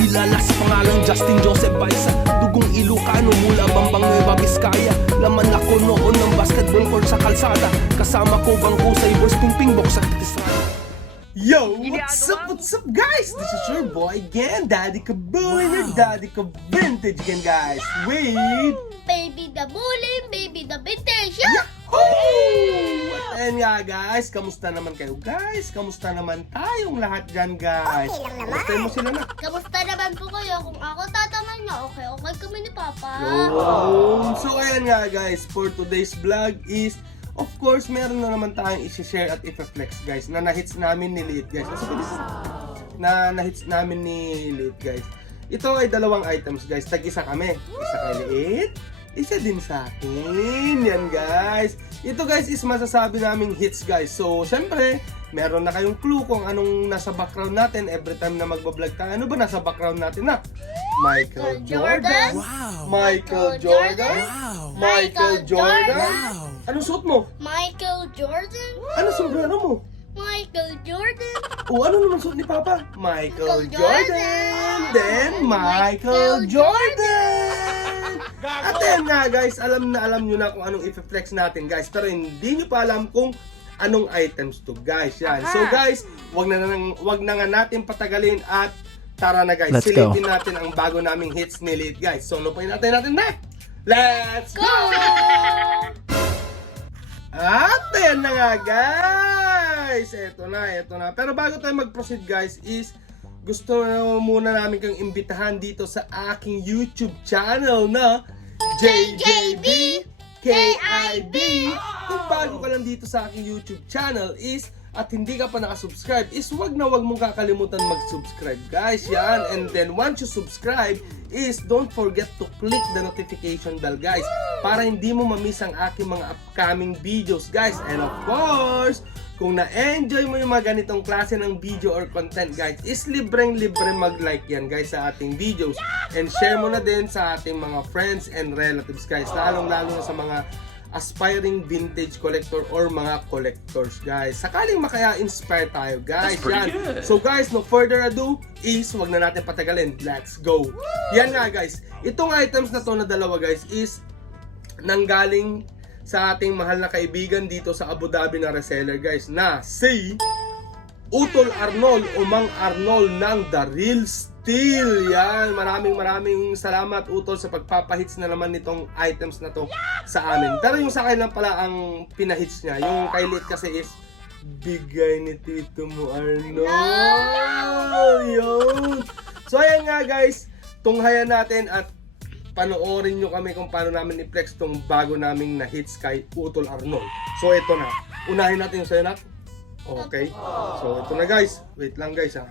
Kilala sa pangalang Justin Joseph Baisa, dugong Ilocano mula Bambang Nueva Vizcaya. Laman ako noon ng basketball court sa kalsada, kasama ko bangko sa Boys Pingpingbok sa Katisrada. Yo, what's up guys? This is your boy again, Daddy Kaboy, and your Daddy Ka Vintage again guys, with Baby the bully, baby the vintage. Yahoo! At ayun nga guys, kamusta naman kayo guys? Kamusta naman tayong lahat dyan guys? Okay lang naman. Kamustahin mo sila na? Kamusta naman po kayo? Kung ako tatangan niyo, okay kami ni Papa. So ayan nga guys, for today's vlog is, of course, meron na naman tayong i-share at i-flex guys na na-hits namin ni Liit guys. Na na-hits namin ni Liit guys. Ito ay dalawang items guys. Tag-isa kami. Isa kay Liit, isa din sa akin. Yan guys. Ito guys is masasabi naming hits guys. So syempre, meron na kayong clue kung anong nasa background natin every time na magbablog tayo. Ano ba nasa background natin na? Michael Jordan. Wow. Michael Jordan. Wow. Michael Jordan. Wow. Anong suot mo? Michael Jordan. Ano sombrero mo? Michael Jordan. O ano naman suot ni Papa? Michael Michael Jordan. Jordan. Then Michael Jordan. At yan nga guys, alam nyo na kung anong i-flex natin guys. Pero hindi nyo pa alam kung anong items to guys. Yan. So guys, wag na nga natin patagalin at tara na guys. Silipin natin ang bago naming hits ni Liit guys. So ano pa natin na? Let's go! At ayan na nga guys, eto na. Pero bago tayo mag-proceed guys is gusto muna namin kang imbitahan dito sa aking YouTube channel na JJB KIB. Kung bago ka lang dito sa aking YouTube channel is at hindi ka pa nakasubscribe is wag mong kakalimutan mag-subscribe guys. Yan. And then once you subscribe is don't forget to click the notification bell guys para hindi mo ma-miss ang aking mga upcoming videos guys. And of course, kung na-enjoy mo yung mga ganitong klase ng video or content guys is libre mag-like yan guys sa ating videos. And share mo na din sa ating mga friends and relatives guys, lalo na sa mga aspiring vintage collector or mga collectors guys. Sakaling makaya-inspire tayo guys. Yan. So guys, no further ado is wag na natin patagalin. Let's go. Yan nga guys. Itong items na to na dalawa guys is nanggaling sa ating mahal na kaibigan dito sa Abu Dhabi na reseller guys na si Utol Arnold o Mang Arnold ng The Real Steel. Yan, maraming salamat Utol sa pagpapahits na naman nitong items na to sa amin. Pero yung sa akin lang pala ang pinahits niya. Yung kay Liit kasi is bigay ni Tito mo Arnold. Yun. So ayan nga guys, tunghayan natin at panoorin nyo kami kung paano namin i-flex tong bago naming na hits kay Utol Arnold. So ito na, unahin natin yung sayo. Okay, so ito na guys. Wait lang guys ha.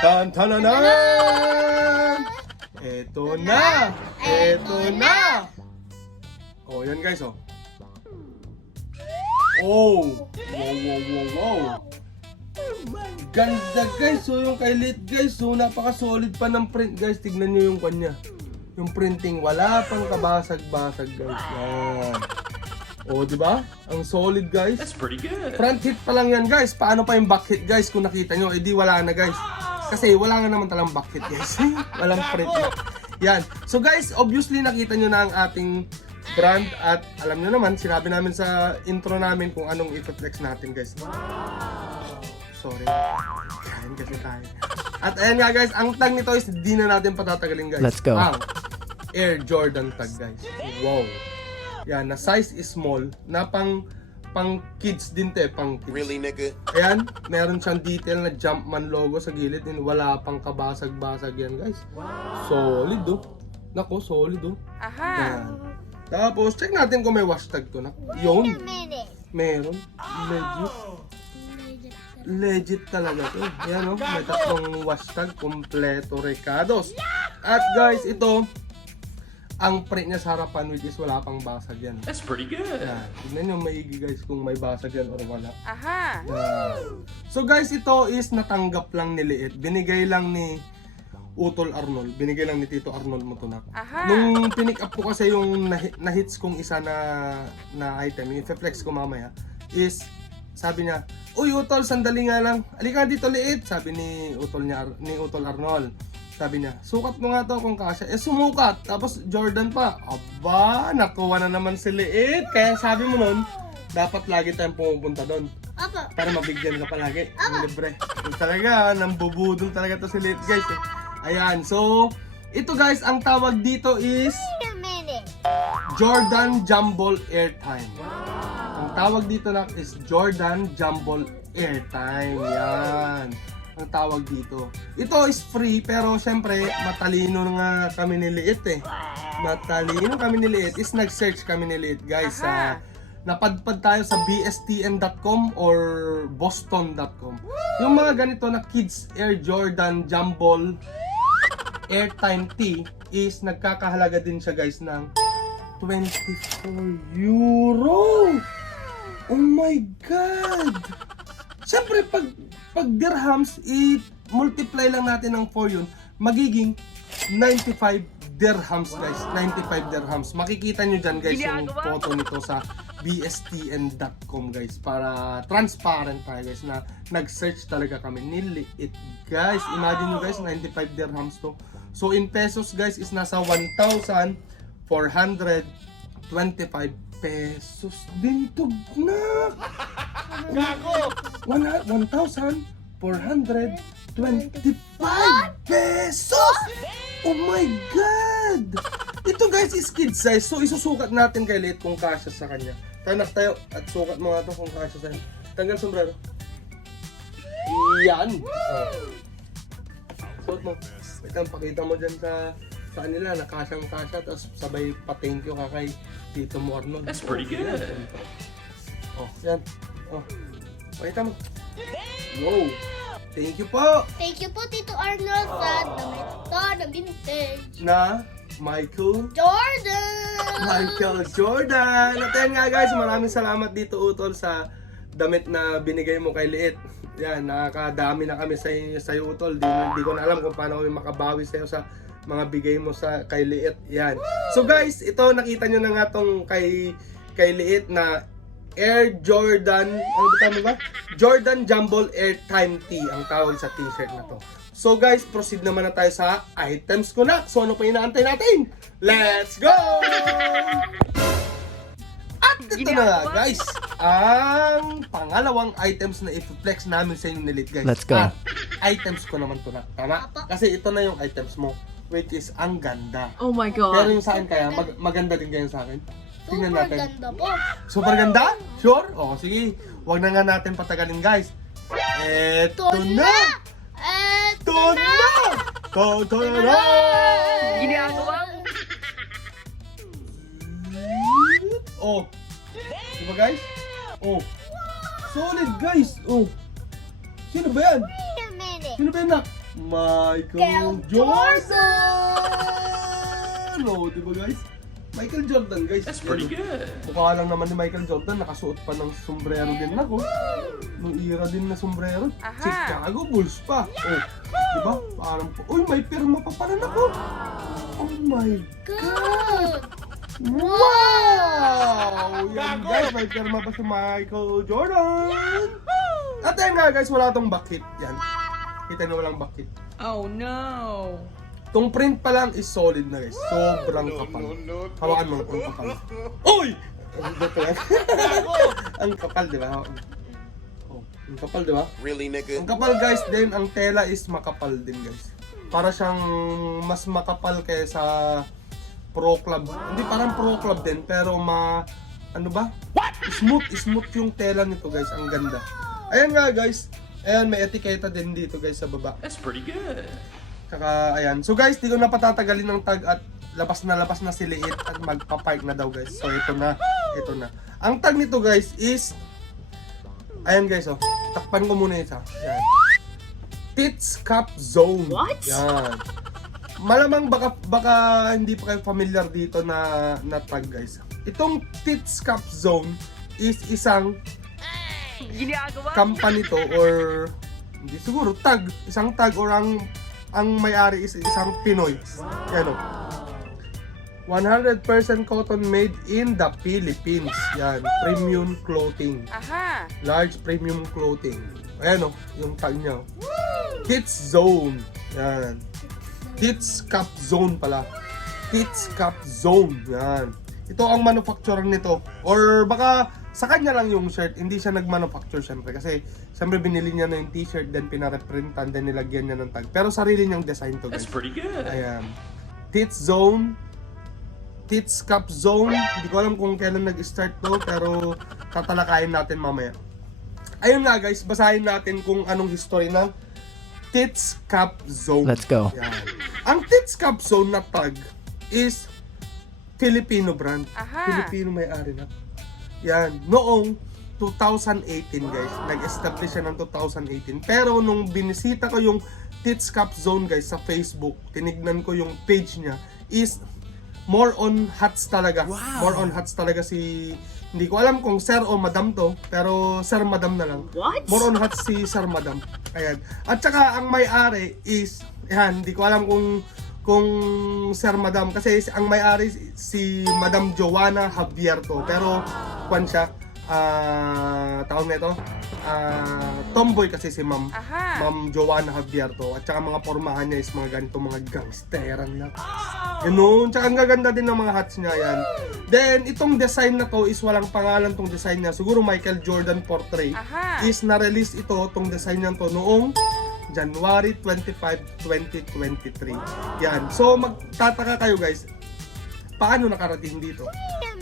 Tan-tananan! Ito na! Oh, yan guys oh. Oh! Wow! Ganda guys! So yung kay Liit guys, so napaka-solid pa ng print guys. Tignan nyo yung kanya. Yung printing, wala pang kabasag-basag guys. Yan. Oh, di ba? Ang solid guys. That's pretty good. Front hit pa lang yan guys. Paano pa yung back hit guys kung nakita nyo? Eh di wala na guys. Kasi wala nga naman talang back hit guys. Walang print na. Yan. So guys, obviously nakita nyo na ang ating brand at alam nyo naman, sinabi namin sa intro namin kung anong i-flex natin guys. Sorry. Kain kasi tayo. At ayan nga guys, ang tag nito is di na natin patatagalin guys. Let's go. Ang Air Jordan tag guys. Wow. Yan, na size is small, na pang kids din te, pang kids. Really, nigga? Ayan, meron siyang detail na Jumpman logo sa gilid and wala pang kabasag-basag yan guys. Solid oh. Nako, solid oh. Aha. Yan. Tapos, check natin kung may wash tag to na. Yun. Meron. Legit talaga to. Ayan oh, may tatlong wash tag, kompleto recados. At guys, ito, ang print niya sa harapan which is wala pang basag yan. That's pretty good. Yan. Tignan nyo maigi guys kung may basag yan or wala. Aha! Yan. So guys, ito is natanggap lang ni Liit. Binigay lang ni Utol Arnold. Binigay lang ni Tito Arnold mo to na. Aha! Nung pinick up ko kasi yung na-hits kong isa na item, yung i-flex ko mamaya, is sabi niya, "Uy Utol, sandali nga lang. Halika dito Liit," sabi ni Utol Arnold. Sabi niya, sukat mo nga to kung kasya. Eh, sumukat. Tapos Jordan pa. Aba, nakuha na naman si Liit. Kaya sabi mo nun, dapat lagi tayong pumupunta doon. Apa. Para mabigyan ka palagi. Ang libre. Yung talaga, nambubudol talaga to si Liit, guys. Eh. Ayan, so, ito guys, ang tawag dito is Wait a minute. Jordan Jumble Airtime. Ang tawag dito na is Jordan Jumble Airtime. Yan. Ang tawag dito. Ito is free, pero syempre, matalino nga kami ni Liit eh. Matalino kami ni Liit is nag-search kami ni Liit, guys. Napadpad tayo sa bstn.com or boston.com. Yung mga ganito na Kids Air Jordan Jumble Airtime T is nagkakahalaga din siya, guys, ng 24 euro. Oh my God! Siyempre, pag dirhams, i-multiply lang natin ng 4 yun, magiging 95 dirhams, guys. 95 dirhams. Makikita nyo dyan, guys, yung photo nito sa bstn.com, guys. Para transparent tayo, guys, na nag-search talaga kami. Niliit, guys. Imagine nyo, guys, 95 dirhams to. So, in pesos, guys, is nasa 1,425 pesos din to, na. Gago! 1,425 pesos! Oh my God! Ito, guys, is kid size. So, isusukat natin kay Liit kung kasya sa kanya. Tanak tayo at sukat mo nga ito kung kasya sa kanya. Tanggal sombrero. Yan! Suot mo. Wait lang, pakita mo dyan sa kanila na kasyang-kasya, tapos sabay pa-thank you ka kay Tito mo Arnold. That's pretty good. Oh, yan. Oh. Pakita mo. Yo! Thank you po! Thank you po, Tito Arnold, sa damit to na vintage. Na Michael Jordan! Jordan! At yan nga, guys, maraming salamat dito, Utol, sa damit na binigay mo kay Liit. Yan, nakakadami na kami sa iyo, Utol. Di ko na alam kung paano kami makabawi sa iyo sa mga bigay mo sa kay Liit. Yan. So guys, ito nakita nyo na nga tong kay Liit na Air Jordan, ano ba tama ba? Jordan Jumble Airtime T ang tawag sa t-shirt na to. So guys, proceed naman na tayo sa items ko na. So ano pa inaantay natin? Let's go! At ito na nga, guys, ang pangalawang items na i-flex namin sa inyo ni Liit, guys. Let's go. At items ko naman to na. Tama? Kasi ito na yung items mo, which is ang ganda. Oh my Pero god. yung sa akin kaya, maganda din kayo sa akin. Tingnan Super natin. ganda po. Super ganda? Sure? O, sige. Huwag na nga natin patagalin, guys. Eto na! Eto na! Eto na! Ginagawa mo. Oh. Diba, guys? Oh. Solid, guys. Oh. Sino ba yan? Wait a minute. Sino ba yan, nak? Michael Jordan! Oh, diba, guys? Michael Jordan, guys. That's pretty Ano? good. Mukha lang naman ni Michael Jordan, nakasuot pa ng sombrero din ako. Nung era din na sombrero. Chicago Bulls pa. Oh, diba? Parang, uy, may pirma pa pala ako. Oh my Good. Wow! Yan guys, may pirma pa si Michael Jordan. At ayun nga guys, wala tong bakit. Yan. Kita nyo walang bakit. Oh no. Tong print pa lang is solid na guys. Sobrang kapal. Hawakan mo ang kapal. Uy! Ang kapal, di ba? Oh, ang kapal, di ba? Really, nigga? Ang kapal guys din, ang tela is makapal din guys. Para siyang mas makapal kaysa Pro Club. Hindi parang Pro Club din, pero ano ba? Smooth yung tela nito guys. Ang ganda. Ayan nga guys. Ayan, may etiketa din dito guys sa baba. That's pretty good. Kaka, ayan. So guys, di ko na patatagalin ng tag at labas na si Liit at magpa-park na daw guys. So ito na. Ang tag nito guys is, ayan guys oh. Takpan ko muna isa. Ayan. Tits Cup Zone. What? Yan. Malamang baka hindi pa kayo familiar dito na tag guys. Itong Tits Cup Zone is isang Ginagawa. company to or hindi siguro isang tag or ang may-ari is isang Pinoy. Yan o. 100% cotton made in the Philippines. Yan. Premium clothing. Aha. Large premium clothing. Ayan o. Yung tag niya. Kids Zone. Yan. Tits Cup Zone pala. Tits Cup Zone. Yan. Ito ang manufacturer nito. Or baka sa kanya lang yung shirt. Hindi siya nag-manufacture syempre. Kasi syempre binili niya na yung t-shirt, then pinareprintan, then nilagyan niya ng tag. Pero sarili niyang design to, guys. That's pretty good. Ayan. Tits Zone. Tits Cup Zone. Hindi ko alam kung kailan nag-start to, pero tatalakayin natin mamaya. Ayun nga guys, basahin natin kung anong history ng Tits Cup Zone. Let's go. Yan. Ang Tits Cup Zone na tag is Filipino brand. Aha. Filipino may-ari na. Yan. Noong 2018 guys. Nag-establish siya ng 2018. Pero nung binisita ko yung Tits Cup Zone guys sa Facebook, tinignan ko yung page niya, is more on hats talaga. Wow. More on hats talaga si... Hindi ko alam kung sir o madam to, pero sir madam na lang. What? More on hats si sir madam. Ayan. At saka ang may-ari is, yan, hindi ko alam kung sir madam, kasi ang may-ari si Madam Joanna Javier to. Pero kwan siya, tawag na ito, tomboy kasi si Ma'am. Aha. Ma'am Joanna Javier to. At saka mga pormahan niya is mga ganito, mga gangsteran na. Ganun. Tsaka ang gaganda din ng mga hats niya yan. Then, itong design na to is walang pangalan tong design niya. Siguro Michael Jordan portrait. Aha. Is na-release ito, tong design niya to noong January 25, 2023. Yan. So, magtataka kayo guys, paano nakarating dito?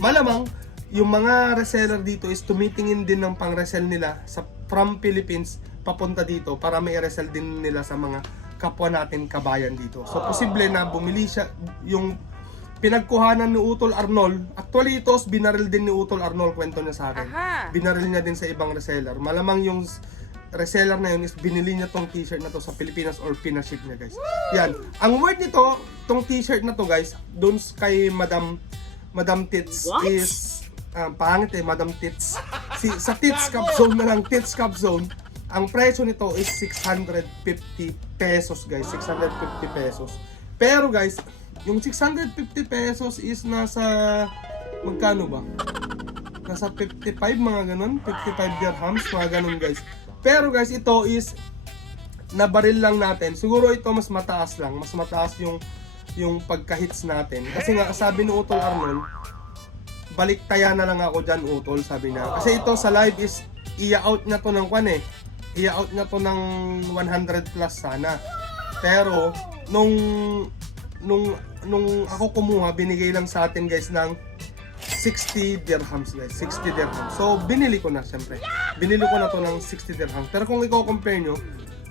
Malamang, yung mga reseller dito is tumitingin din ng pang-resell nila from Philippines papunta dito para may resell din nila sa mga kapwa natin kabayan dito. So, posible na bumili siya yung pinagkuhanan ni Utol Arnold. Actually, ito binaril din ni Utol Arnold, kwento niya sa akin. Aha. Binaril niya din sa ibang reseller. Malamang yung reseller na yun is binili niya tong t-shirt na to sa Pilipinas or pinaship niya guys. Yan. Ang word nito, tong t-shirt na to guys, doon kay Madam Tits What? is pangit Madam Tits. Sa Tits Cup Zone na lang, Tits Cup Zone, ang presyo nito is 650 pesos guys, 650 pesos. Pero guys, yung 650 pesos is nasa magkano ba? Nasa 55 mga ganun, 55 dirhams, mga ganun guys. Pero guys, ito is nabaril lang natin. Siguro ito mas mataas lang, mas mataas yung pagka-hits natin. Kasi nga sabi ni Utol Arnold, baliktaya na lang ako dyan Utol, sabi niya. Kasi ito sa live is i-out na to ng kwan eh. I-out na to ng 100 plus sana. Pero nung ako kumuha, binigay lang sa atin guys ng 60 dirhams guys, 60 dirhams. So binili ko na syempre. Binili ko na to ng 60 dirhams. Pero kung i-compare nyo,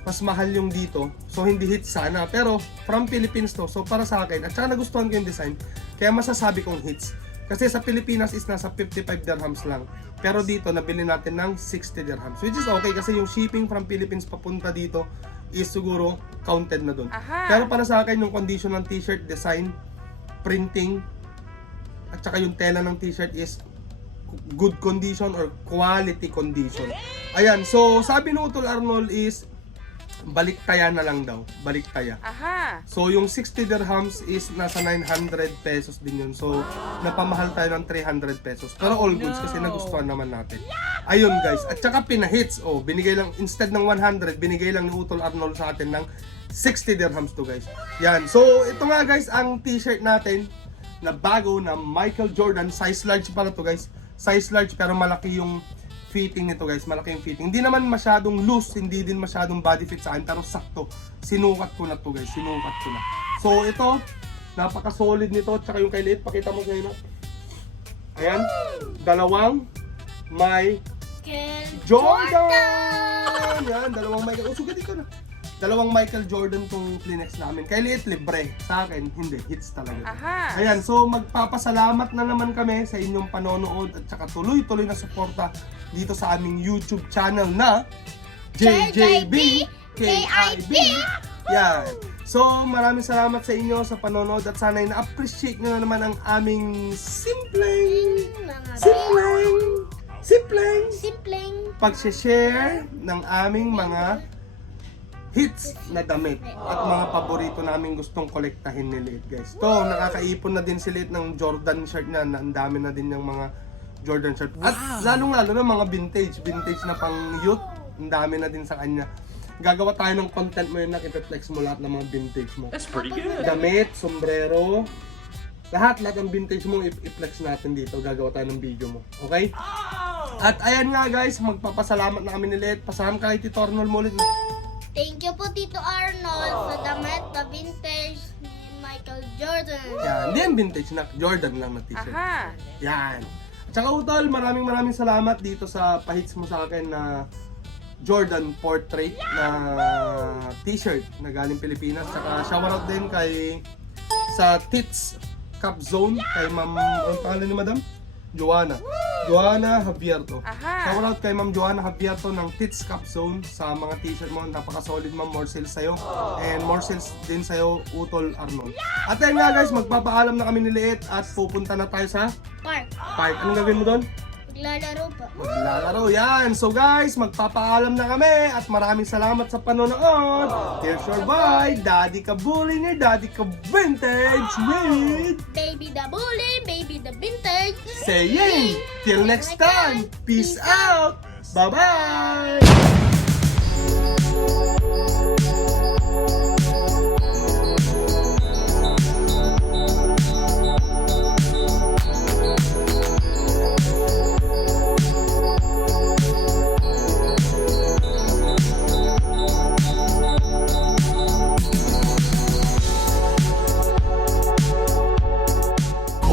mas mahal yung dito. So hindi hit sana, pero from Philippines to. So para sa akin, at saka nagustuhan ko yung design, kaya masasabi kong hits. Kasi sa Pilipinas is nasa 55 dirhams lang. Pero dito, nabili natin ng 60 dirhams. Which is okay kasi yung shipping from Philippines papunta dito is siguro counted na dun. Aha. Pero para sa akin, yung condition ng t-shirt, design, printing, at saka yung tela ng t-shirt is good condition or quality condition. Ayan, so sabi ni Utol Arnold is baliktaya na lang daw. Baliktaya. Aha. So, yung 60 dirhams is nasa 900 pesos din yun. So, napamahal tayo ng 300 pesos. Pero all goods kasi nagustuhan naman natin. Ayun guys. At saka pinahits. Oh, binigay lang, instead ng 100, binigay lang ni Utol Arnold sa atin ng 60 dirhams to guys. Yan. So, ito nga guys, ang t-shirt natin na bago na Michael Jordan. Size large pala to guys. Size large pero malaki yung fitting nito guys, malaki yung fitting. Hindi naman masyadong loose, hindi din masyadong body fit sa akin, pero sakto. Sinukat ko na to guys, sinukat ko na. So ito, napaka-solid nito, tsaka yung kay Liit, pakita mo kayo na. Ayan, dalawang Jordan! Yan, dalawang Michael, sugatin ko na. Dalawang Michael Jordan tong Kleenex namin. Kay Liit, libre. Sa akin, hindi. Hits talaga. Aha. Ayan, so magpapasalamat na naman kami sa inyong panonood at saka tuloy-tuloy na suporta dito sa aming YouTube channel na JJB KIB. Yan. So, maraming salamat sa inyo sa panonood at sana'y na-appreciate nyo na naman ang aming simpleng pag-share ng aming mga hits na damit at mga paborito namin gustong kolektahin ni Liit guys. To, nakakaipon na din si Liit ng Jordan shirt na, ang dami na din yung mga Jordan shirt. At lalong-lalo na mga vintage na pang youth, ang dami na din sa kanya. Gagawa tayo ng content mo yun na ipeflex mo lahat ng mga vintage mo. That's pretty good. Damit, sombrero, lahat ng vintage mo i-flex natin dito. Gagawa tayo ng video mo. Okay? At ayan nga guys, magpapasalamat na kami ni Let. Pasalamat ka kay Tito Arnold mo ulit. Thank you po Tito Arnold sa damit na vintage ni Michael Jordan. Yan, hindi yan vintage na. Jordan lang na t-shirt. Aha. Yan. At saka Utol, maraming salamat dito sa pahits mo sa akin na Jordan portrait na t-shirt na galing Pilipinas. Saka shoutout din kay sa Tits Cup Zone kay Ma'am, anong pangalan ni Madam? Joanna Javierto. Aha. Shoutout kay Ma'am Joanna Javierto ng Tits Cup Zone sa mga t-shirt mo. Napaka-solid ma'am, more sales sa'yo. And more sales din sa'yo, Utol Arnold. At ayun nga guys, magpapaalam na kami ni Liit at pupunta na tayo sa Park. park. Anong gagawin mo doon? Maglalaro pa. Maglalaro yan. So guys, magpapaalam na kami at maraming salamat sa panonood. Here's your boy, Daddy Kabuli ni Daddy Ka Vintage with Baby the bully, baby the vintage. saying, till next time, peace out. Bye-bye.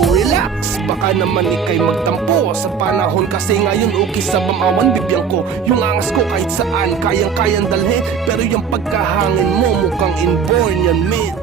Relax, baka naman ikay magtampo. Sa panahon kasi ngayon okay sa bamawan bibiyang ko. Yung angas ko kahit saan kayang-kayang dalhin. Pero yung pagkahangin mo mukhang inborn yan, mate.